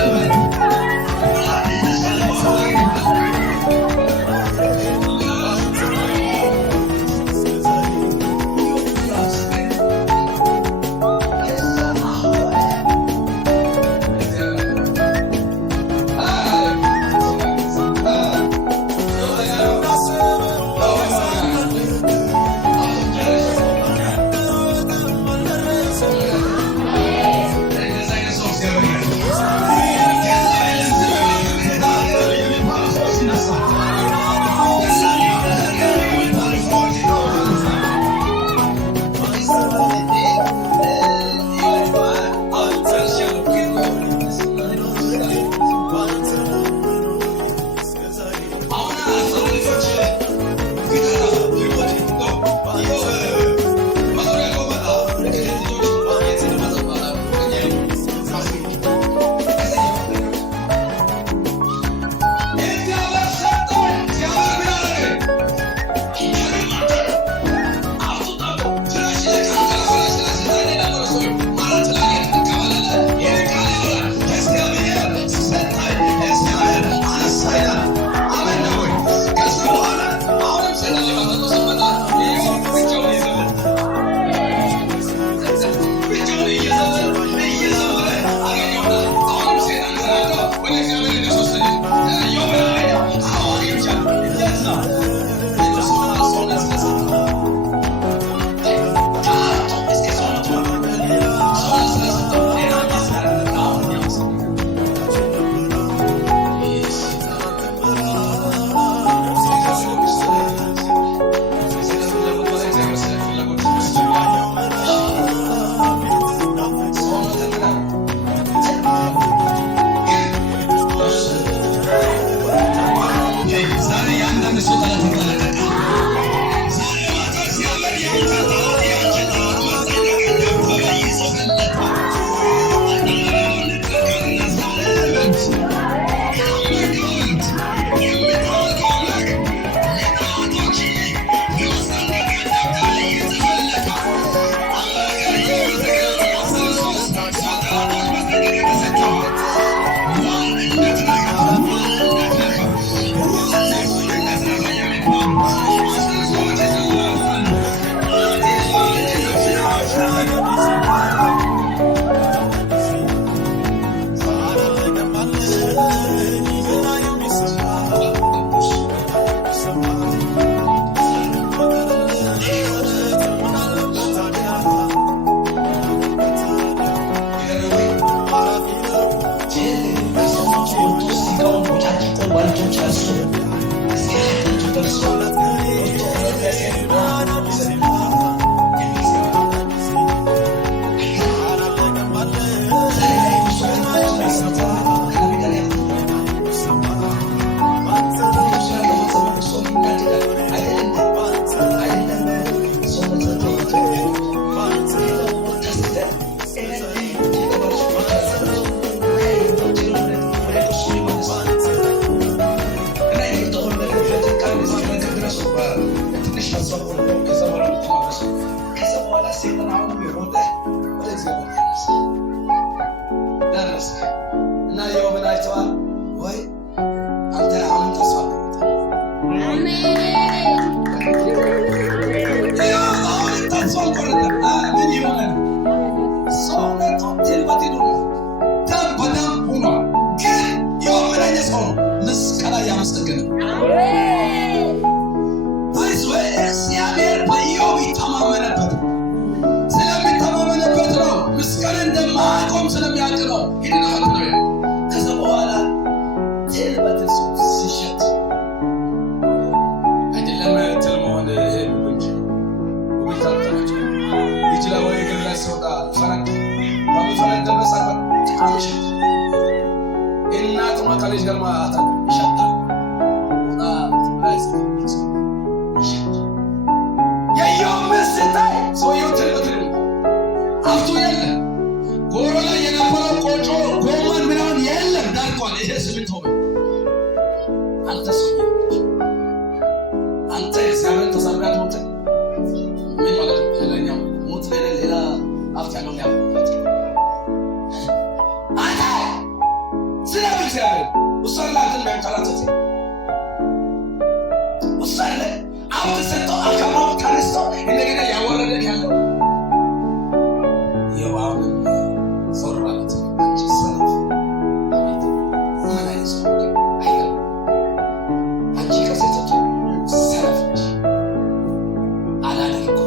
Thank ከልጅ ጋር ማታ ይሸጣል ወጣ ትላይስ የኢዮብ ምስታይ ሰውየው ትልም አፍቶ የለም ጎሮ ላይ የነበረው ቆጮ ጎመን ምናምን የለም ዳርቋል። ይሄ ስምንት ሆነ አንተ ሰውየው አንተ የእግዚአብሔር ተሰብራት ሞት ምን ማለት ነው? ሌላኛው ሞት ሌላ አፍታ ነው ያለው አንተ ስለምን እግዚአብሔር ወሰላትን በእንካላተት ወሰለ አሁን ሰጠው አካባቢ ካለስቶ እንደገና ያወረደ ያለው የዋው ዞራለት አንቺ ሰላም ምን አይነት አይደል አንቺ ከሰጠው ሰላም አላደርኩ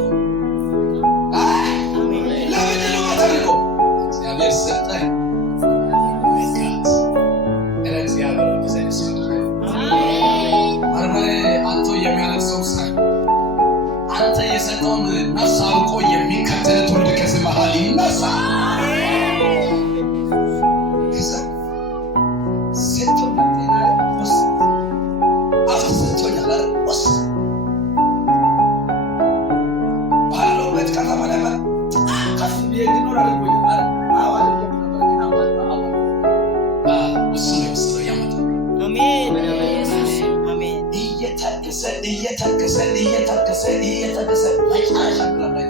አሜን ለምን ነው አታደርኩ እግዚአብሔር ሰጠኝ አንተ የሰጠውን ነፍስ አውቆ የሚከተል ትውልድ ከዚህ መሃል ይነሳ። እየታገሰ መጨረሻ ላይ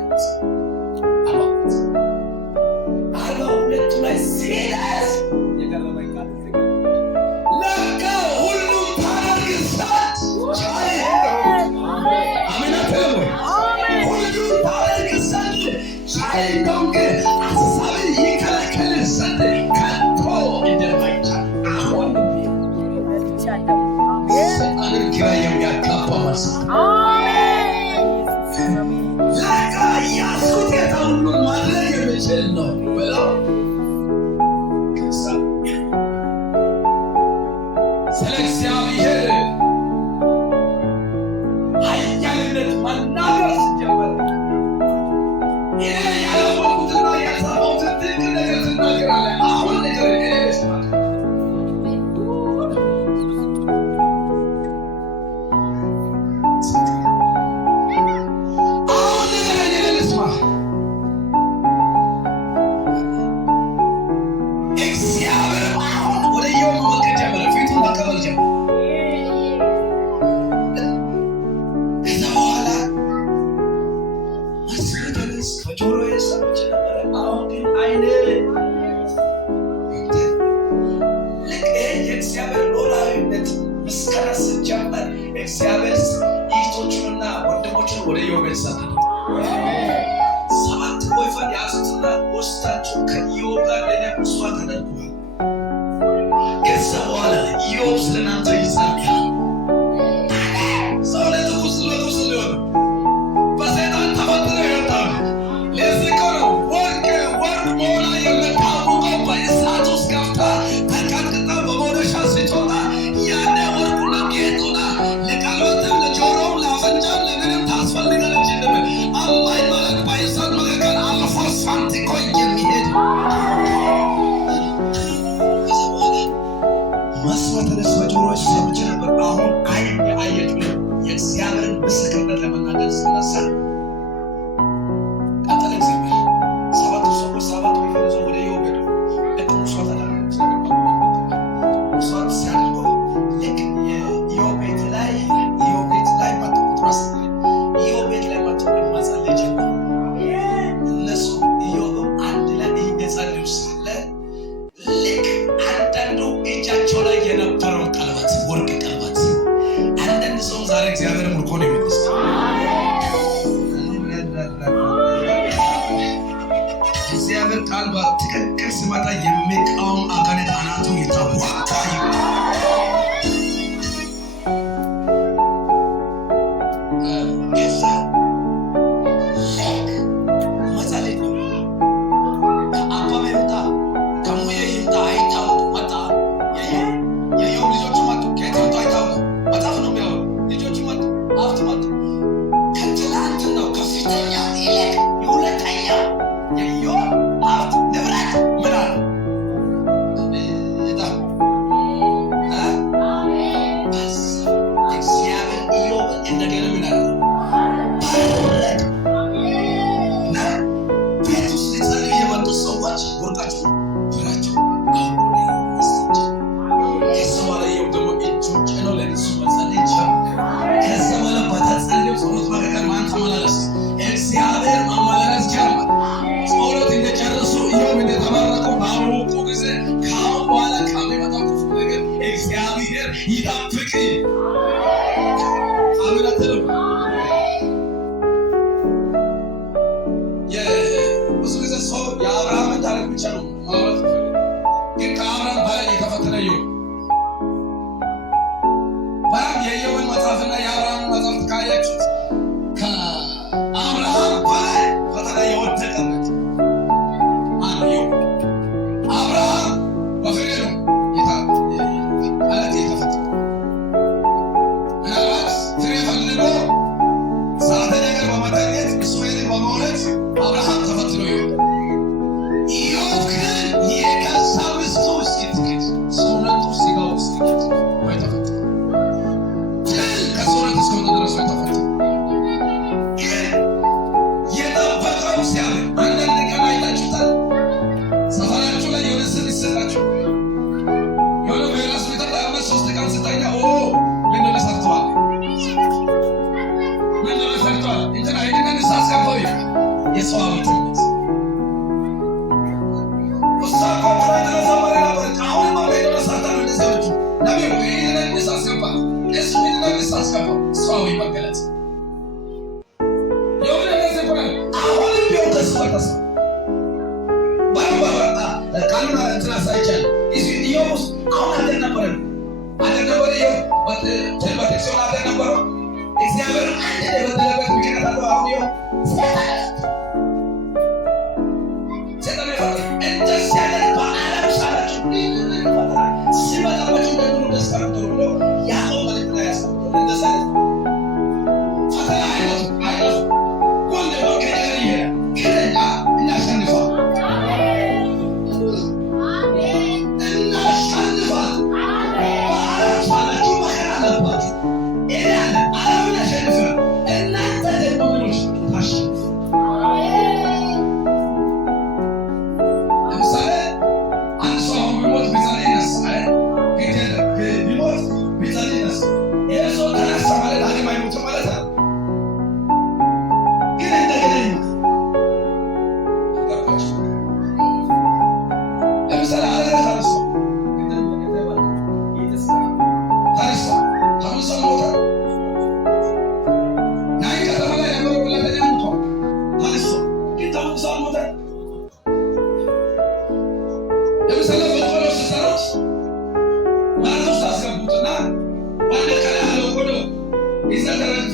አርባ ሁለቱ ላይ ሲደርስ የገረመኝ ቃል ለካ ሁሉም ታደርግ ሰዓት ቻይ አሜን አትልም ወይ? ሁሉም ታደርግ ሰዓት ቻይ ነው፣ ግን ሀሳብን ይከለክል ዘንድ ከቶ እንደማይቻል አሁን ሰይጣንን ግራ የሚያጋባ መልስ ለካ ያሱት የታሉ ማድረግ የሚችል ነው ብለው ስለ እግዚአብሔር ኃያልነት መናገር ሲጀመር ይሄ ያለወቁትና ያልሰማሁትን ድንቅ ነገር ትናገራለህ። አሁን ነገር እግዚአብሔር ይቶቹንና ወንድሞቹን ወደ ኢዮብ ሰደደ። ሰባት ወይፈን ያዙትና ወስዳችሁ ከኢዮብ ጋር ለነፍሷ ተደርጓል። ከዛ በኋላ ኢዮብ ስለናንተ ይጸልያል። ሰው ለትኩስ ሊሆን በሰይጣን ተፈትኖ ይወጣል። ለዚህ እኮ ነው ወርቅ መሆኗ የምታውቀው በእሳት ውስጥ ገብታ ተቀጥቅጣ በመዶሻ ስትወጣ ያኔ ወርቁ ለጌጡና ለቀለበትም ለጆሮም ለአፍንጫም ለምንም ታስፈልጋለች። እንደምን አማኝ ማለት በእሳት መካከል አልፎ ሳንቲኮ የሚሄድ መስማት ተነስ በጆሮች ሰምቼ ነበር። አሁን አይን አየቱ የእግዚአብሔርን ምስክርነት ለመናገር ስነሳ ቀጠለ። እግዚአብሔር ሰባቱ ሰዎች ሰባት ወይፈን ወደ ኢዮብ ሄዱ። ልክ መስዋዕት ሲያደርጉ ልክ ኢዮብ ቤት ላይ መጡ። ቁጥራስ ኢዮብ ቤት ላይ መጡ መጸለይ ጀመሩ። እነሱ ኢዮብም አንድ ላይ እየጸለዩ ሳለ ልክ አንዳንዱ እጃቸው ላይ የነበረው ቀለበት ወርቅ ቀለበት አንዳንድ ሰው ዛሬ እግዚአብሔር ምርኮ ነው የሚመስል እግዚአብሔር ቃል በትክክል ሲመጣ የሚቃወም አጋንንት አናቱ ይታወቃል። ከዛ መጸለይ ነው። ከአባሜ ይምጣ ከሙዬ ይምጣ አይታወቅም። መጣ የኢዮብ ልጆቹ መጡ። ከየት ይምጡ አይታወቅም። መጽሐፍ ነው የሚያወሩ ልጆቹ መጡ። ሀብት መጡ። ከትላንትናው ከፊተኛ ይልቅ የሁለተኛው የኢዮብ ሀብት ንብረት ምን አለ አወጣችሁ ብራችሁ አሁን ይመስጭ ከሰው ላይ ደግሞ እጁን ጭኖ ለነሱ መጸለይ ይቻላል። ከዛ በኋላ በተጸለየው ጸሎት መካከል ማን ተመላለስ እግዚአብሔር ማመላለስ ጀመረ። ጸሎት እንደጨረሱ ይሁን እንደተባረኩ ባወቁ ጊዜ ከአሁን በኋላ ከሚመጣው ክፉ ነገር እግዚአብሔር ይጠብቅ። አሜን አትልም? ብዙ ጊዜ ሰው የአብርሃምን ታሪክ ብቻ ነው ማለት ግን ከአብርሃም በላይ የተፈተነ ኢዮብ ባም የኢዮብን መጽሐፍና የአብርሃምን መጽሐፍ ካያችሁት ከአብርሃም በላይ ፈተና የወደቀበት ማን ኢዮብ? አብርሃም በፍሬ ነው ማለት የተፈተነ ምናልባት ፍሬ ፈልጎ ሰዓተ ነገር በመገኘት እስማኤልን በመውለድ አብርሃም ተፈትኖ ይሆናል። ኢዮብ ግን የገዛ ሚስቱ እስክትክድ ሰውነቱ ስጋው እስክትክድ ወይ ተፈተነ። ግን ከሰውነት እስከሆነ ድረስ ወይ ተፈተነ። ግን የጠበቀው እግዚአብሔር አንዳንድ ቀን አይታችሁታል። ሰፈራችሁ ላይ የሆነ ስም ይሰጣችሁ የሆነ ቫይረስ ቢጠጣ 3 ቀን ስተኛ ምንድነው ሰርተዋል ምንድነው ሰርተዋል እንትና ሄድና ንስሐ አስገባው ይላል። የሰው አመትነት ውሳቆ ተራራ ዘመረ ነበር። አሁን ማበይዶ ለሳታ ነው እንደሰለች ነብዩ ይሄንን ንስሐ አስገባ እሱ ይሄንን ንስሐ አስገባ ሰው ይመገለጽ የሆነ ነገር ቆይ አሁን ቢሆን ተስፋ ባባ ካሉና እንትና ሳይቻል እዚህ ኢዮብ አሁን አልነበረ በቴሌቪዥን አልነበረ እግዚአብሔር አንድ የበደለበት ምክንያት አለው። አሁን ኢዮብ እንደዚህ ያለ በዓለም ሳላችሁ ሲመጣባችሁ ደግሞ ደስታ ነው ብሎ ያው ማለት ላይ ያስቀምጣል። እንደዛ ፈተና አይነት ጎን ነው ከነገር ከኛ እናሸንፋለን። ይዛ ተረግፎ